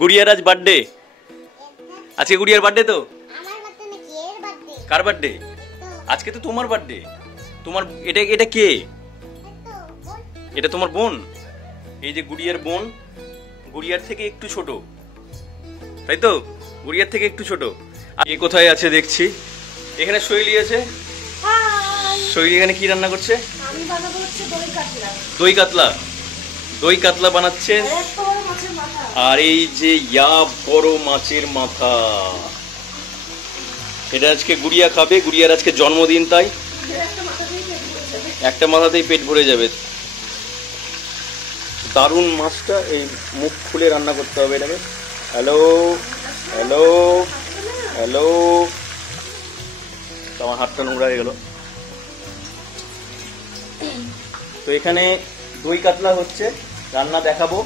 গুড়িয়ার আজ বার্থডে। আজকে গুড়িয়ার বার্থডে তো? কার বার্থডে? আজকে তো তোমার বার্থডে। তোমার এটা এটা কে? এটা তোমার বোন? এই যে গুড়িয়ার বোন, গুড়িয়ার থেকে একটু ছোট, তাই তো? গুড়িয়ার থেকে একটু ছোট। এ কোথায় আছে দেখছি? এখানে শৈলী আছে। শৈলী এখানে কি রান্না করছে? আমি বানাবো হচ্ছে দই কাতলা। দই কাতলা, দই কাতলা বানাচ্ছে। আর এই যে ইয়া বড় মাছের মাথা, এটা আজকে গুড়িয়া খাবে। গুড়িয়ার আজকে জন্মদিন, তাই একটা মাথাতেই পেট ভরে যাবে। দারুণ মাছটা। এই মুখ খুলে রান্না করতে হবে এটাকে। হ্যালো হ্যালো হ্যালো, আমার হাতটা নোংরা হয়ে গেল। তো এখানে দই কাতলা হচ্ছে, রান্না দেখাবো।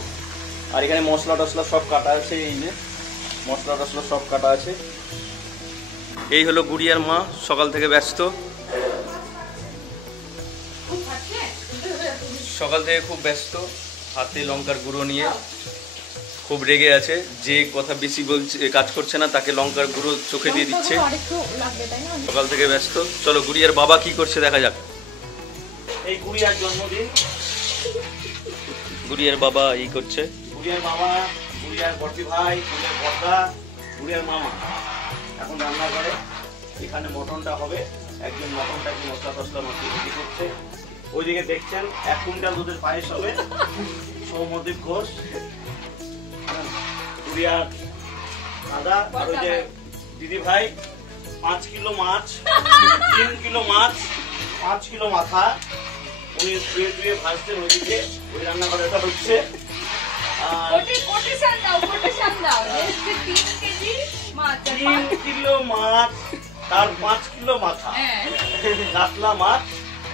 আর এখানে মশলা টসলা সব কাটা আছে, এই যে মশলা টসলা সব কাটা আছে। এই হলো গুড়িয়ার মা, সকাল থেকে ব্যস্ত, সকাল থেকে খুব ব্যস্ত, হাতে লঙ্কার গুঁড়ো নিয়ে খুব রেগে আছে। যে কথা বেশি বলছে, কাজ করছে না, তাকে লঙ্কার গুঁড়ো চোখে দিয়ে দিচ্ছে। সকাল থেকে ব্যস্ত। চলো গুড়িয়ার বাবা কি করছে দেখা যাক। এই গুড়িয়ার জন্মদিন, গুড়িয়ার বাবা এই করছে। গুড়িয়ার বাবা, গুড়িয়ার বড়দি ভাই, গুড়িয়ার বড়দা, গুড়িয়ার মামা এখন রান্না করে। এখানে মটনটা হবে, একজন মটনটাকে মশলা টসলা মাখিয়ে রেডি করছে। ওইদিকে দেখছেন 1 কুইন্টাল দুধের পায়েস হবে। সৌমদীপ ঘোষ, গুড়িয়ার দাদা, আর ওই যে দিদি ভাই 5 কিলো মাছ, 3 কিলো মাছ, 5 কিলো মাথা উনি ধুয়ে ধুয়ে ভাজতেন। ওইদিকে ওই রান্নাঘরেটা হচ্ছে। 3 কিলো মাছ, তার 5 কিলো মাথা, কাতলা মাছ।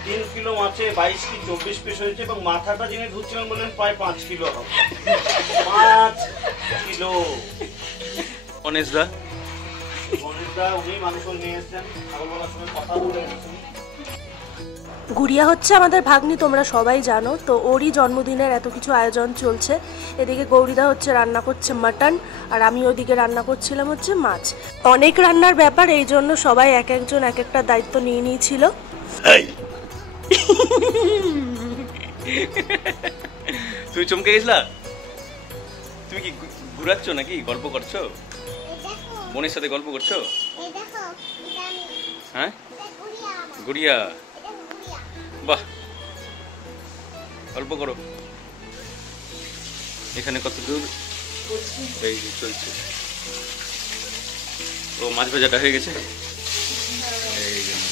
3 কিলো মাছে 22 কি 24 পিস হয়েছে, এবং মাথাটা যিনি ধুচ্ছিলেন বললেন প্রায় 5 কিলো হবে। 5 কিলো। গণেশদা, গণেশদা উনি মাংস নিয়ে এসেছেন, খাবার বলার সময় কথা বলে এসেছেন। গুড়িয়া হচ্ছে আমাদের ভাগ্নি, তোমরা সবাই জানো। তো ওরই জন্মদিনের এত কিছু আয়োজন চলছে। এদিকে গৌরীদা হচ্ছে রান্না করছে মাটন, আর আমি ওইদিকে রান্না করছিলাম হচ্ছে মাছ। অনেক রান্নার ব্যাপার, এই জন্য সবাই এক একজন এক একটা দায়িত্ব নিয়ে নিয়েছিল। তুমি চমকে গেছিলা? তুমি কি ঘুরাচ্ছ নাকি গল্প করছো? বোনের সাথে গল্প করছো? হ্যাঁ গুড়িয়া, বাহ গল্প করো। এখানে কত দূর? এই চলছে। ও মাছ ভাজাটা হয়ে গেছে। এই জন্য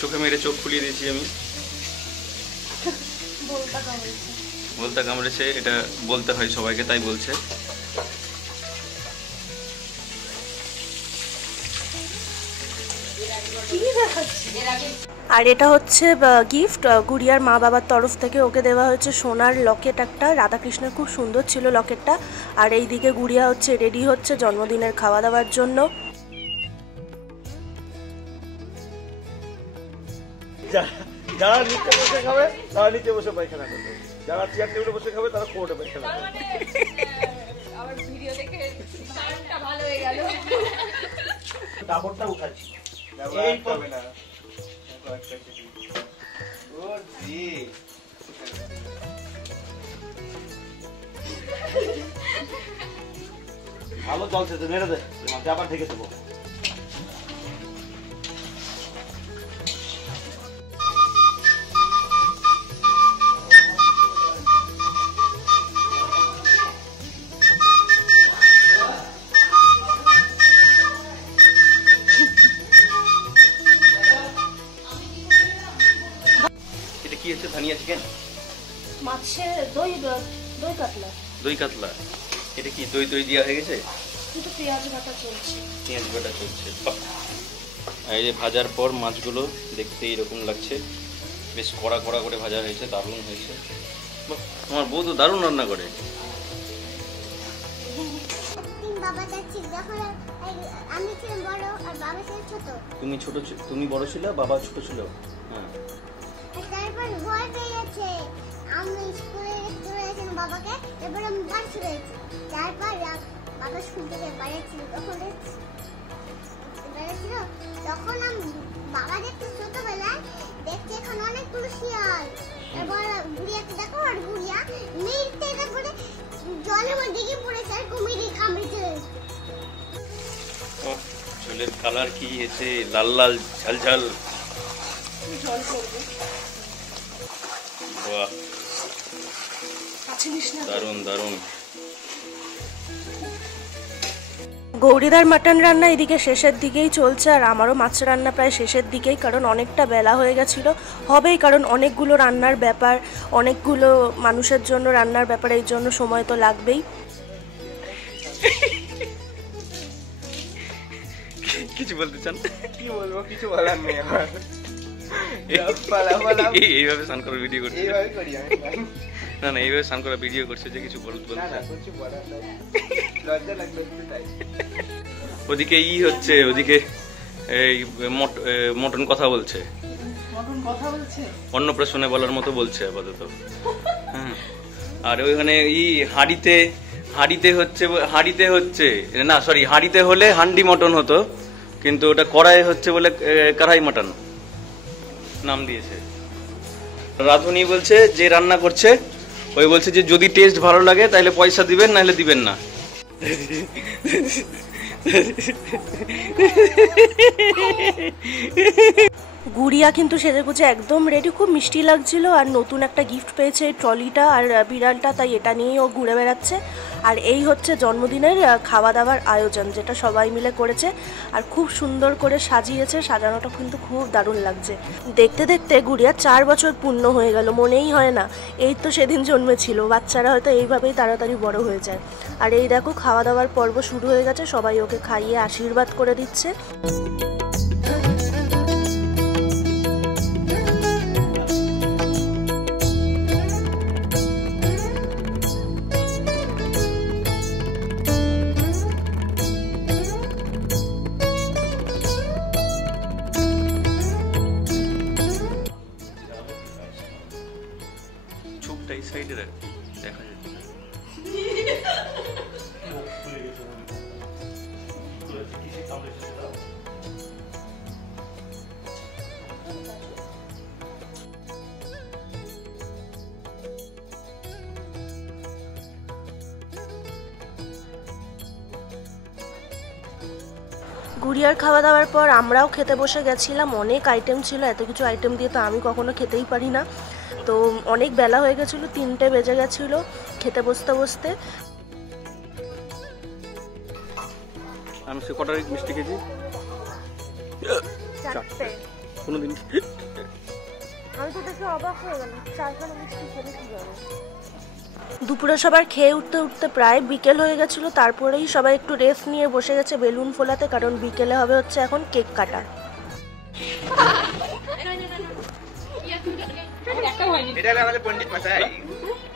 চোখে মেরে চোখ খুলিয়ে দিয়েছি আমি। বলতে কামড়েছে, এটা বলতে হয় সবাইকে, তাই বলছে। আর এটা হচ্ছে গিফট গুড়িয়ার মা বাবার তরফ থেকে। ওকে দেওয়া হয়েছে সোনার লকেট একটা, রাধাকৃষ্ণের, খুব সুন্দর ছিল লকেটটা। আর এই দিকে গুড়িয়া হচ্ছে রেডি হচ্ছে জন্মদিনের খাওয়া দাওয়ার জন্য। যারা নিচে বসে খাবে তারা নিচে বসে পায়খানা করবে, যারা চেয়ার টেবিলে বসে খাবে তারা কোর্টে পায়খানা করবে। আমার ভিডিও দেখে সাউন্ডটা ভালো হয়ে গেল। ডাবরটা উঠাচ্ছি, এই পাবে না। ভালো জল খেতে মেরে দে, আবার ঢেকে দেবো। কি হচ্ছে? ধনিয়া চিকেন, মাছের দই, দই কাতলা। দই কাতলা। এটা কি দই দই দেওয়া হয়ে গেছে? কিন্তু পেঁয়াজ বাটা চলছে। পেঁয়াজ বাটা চলছে। এই যে ভাজার পর মাছগুলো দেখতে এরকম লাগছে, বেশ কড়া কড়া করে ভাজা হয়েছে, দারুণ হয়েছে। আমার বউ তো দারুণ রান্না করে। বাবা যাচ্ছি যখন আমি ছিলাম বড় আর বাবা ছিল ছোট। তুমি বড় ছিল, বাবা ছোট ছিল। হ্যাঁ। তারপর ভয় পেয়ে গেছে, আমি স্কুলে চলে গেছেন বাবাকে, এরপর আমি বাড়ি চলে গেছি। তারপর বাবা স্কুল থেকে বেড়েছিল, তখন আমি বাবা দেখতে ছোটবেলায় দেখছি এখানে অনেকগুলো শিয়াল। এবার গুড়িয়াকে দেখো, আর গুড়িয়া মিলতে করে জলের মধ্যে গিয়ে পড়েছে আর কুমিরে কামড়েছে। চুলের কালার কি হয়েছে, লাল লাল ঝাল ঝাল। জল করবে, বাহ, কাছে নিস না। দারুণ দারুণ। গৌরীদার মাটন রান্না এদিকে শেষের দিকেই চলছে, আর আমারও মাছ রান্না প্রায় শেষের দিকেই, কারণ অনেকটা বেলা হয়ে গেছিলো। হবেই, কারণ অনেকগুলো রান্নার ব্যাপার, অনেকগুলো মানুষের জন্য রান্নার ব্যাপার, এই জন্য সময় তো লাগবেই। কিছু বলতে চান? কি বলবো, কিছু বলার নেই আমার। এইভাবে স্নান করার ভিডিও করছে। এইভাবে করি আমি। না না, এইভাবে স্নান করার ভিডিও করছে যে কিছু বলতে না না, কিছু বলার নেই, লজ্জা লাগবে একটু তাই। ওদিকে হচ্ছে, ওদিকে এই মটন কথা বলছে, অন্নপ্রাশনে বলার মতো বলছে আপাতত। হ্যাঁ, আর ওইখানে হাঁড়িতে হলে হান্ডি মটন হতো, কিন্তু ওটা কড়াই হচ্ছে বলে কড়াই মটন নাম দিয়েছে। রাধুনি বলছে যে রান্না করছে, ওই বলছে যে যদি টেস্ট ভালো লাগে তাহলে পয়সা দিবেন, নাহলে দিবেন না। গুড়িয়া কিন্তু সেজেগুজে একদম রেডি, খুব মিষ্টি লাগছিল। আর নতুন একটা গিফট পেয়েছে, ট্রলিটা আর বিড়ালটা, তাই এটা নিয়েই ও ঘুরে বেড়াচ্ছে। আর এই হচ্ছে জন্মদিনের খাওয়া দাওয়ার আয়োজন, যেটা সবাই মিলে করেছে, আর খুব সুন্দর করে সাজিয়েছে। সাজানোটা কিন্তু খুব দারুণ লাগছে। দেখতে দেখতে গুড়িয়া 4 বছর পূর্ণ হয়ে গেল, মনেই হয় না এই তো সেদিন জন্মেছিল। বাচ্চারা হয়তো এইভাবেই তাড়াতাড়ি বড় হয়ে যায়। আর এই দেখো, খাওয়া দাওয়ার পর্ব শুরু হয়ে গেছে, সবাই ওকে খাইয়ে আশীর্বাদ করে দিচ্ছে। এই সাইডে দেখা যাচ্ছে। গুড়িয়ার খাওয়া দাওয়ার পর আমরাও খেতে বসে গেছিলাম। অনেক আইটেম ছিল, এত কিছু আইটেম দিয়ে তো আমি কখনো খেতেই পারি না। তো অনেক বেলা হয়ে গেছিলো, 3টে বেজে গেছিলো খেতে বসতে বসতে। আমি সে কটার মিষ্টি খেয়েছি? 4টে। কোনোদিন আমি তো দেখে অবাক হয়ে গেলাম, 4খানা মিষ্টি খেলে কিভাবে। দুপুরে সবার খেয়ে উঠতে উঠতে প্রায় বিকেল হয়ে গেছিলো। তারপরেই সবাই একটু রেস্ট নিয়ে বসে গেছে বেলুন ফোলাতে, কারণ বিকেলে হবে হচ্ছে এখন কেক কাটা। এটা হলো আমাদের পণ্ডিত মশাই।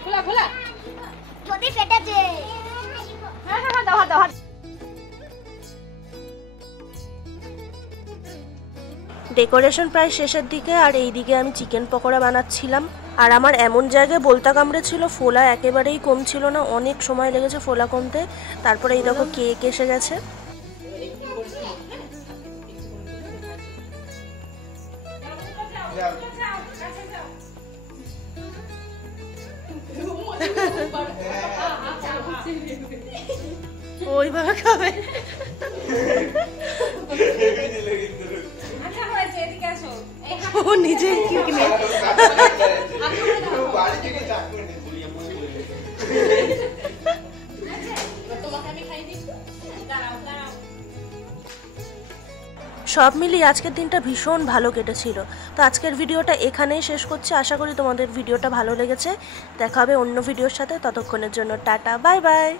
খোলা যদি ফেটেছে। হ্যাঁ দাও। ডেকোরেশন প্রায় শেষের দিকে, আর এই দিকে আমি চিকেন পকোড়া বানাচ্ছিলাম। আর আমার এমন জায়গায় বলতা কামড়ে ছিল, ফোলা একেবারেই কম ছিল না, অনেক সময় লেগেছে ফোলা কমতে। তারপরে এই দেখো কেক এসে গেছে। ওইভাবে খাবে। ও নিজে কিনে সব মিলিয়ে আজকের দিনটা ভীষণ ভালো কেটেছিল। তো আজকের ভিডিওটা এখানেই শেষ করছি। আশা করি তোমাদের ভিডিওটা ভালো লেগেছে। দেখা হবে অন্য ভিডিওর সাথে, ততক্ষণের জন্য টাটা, বাই বাই।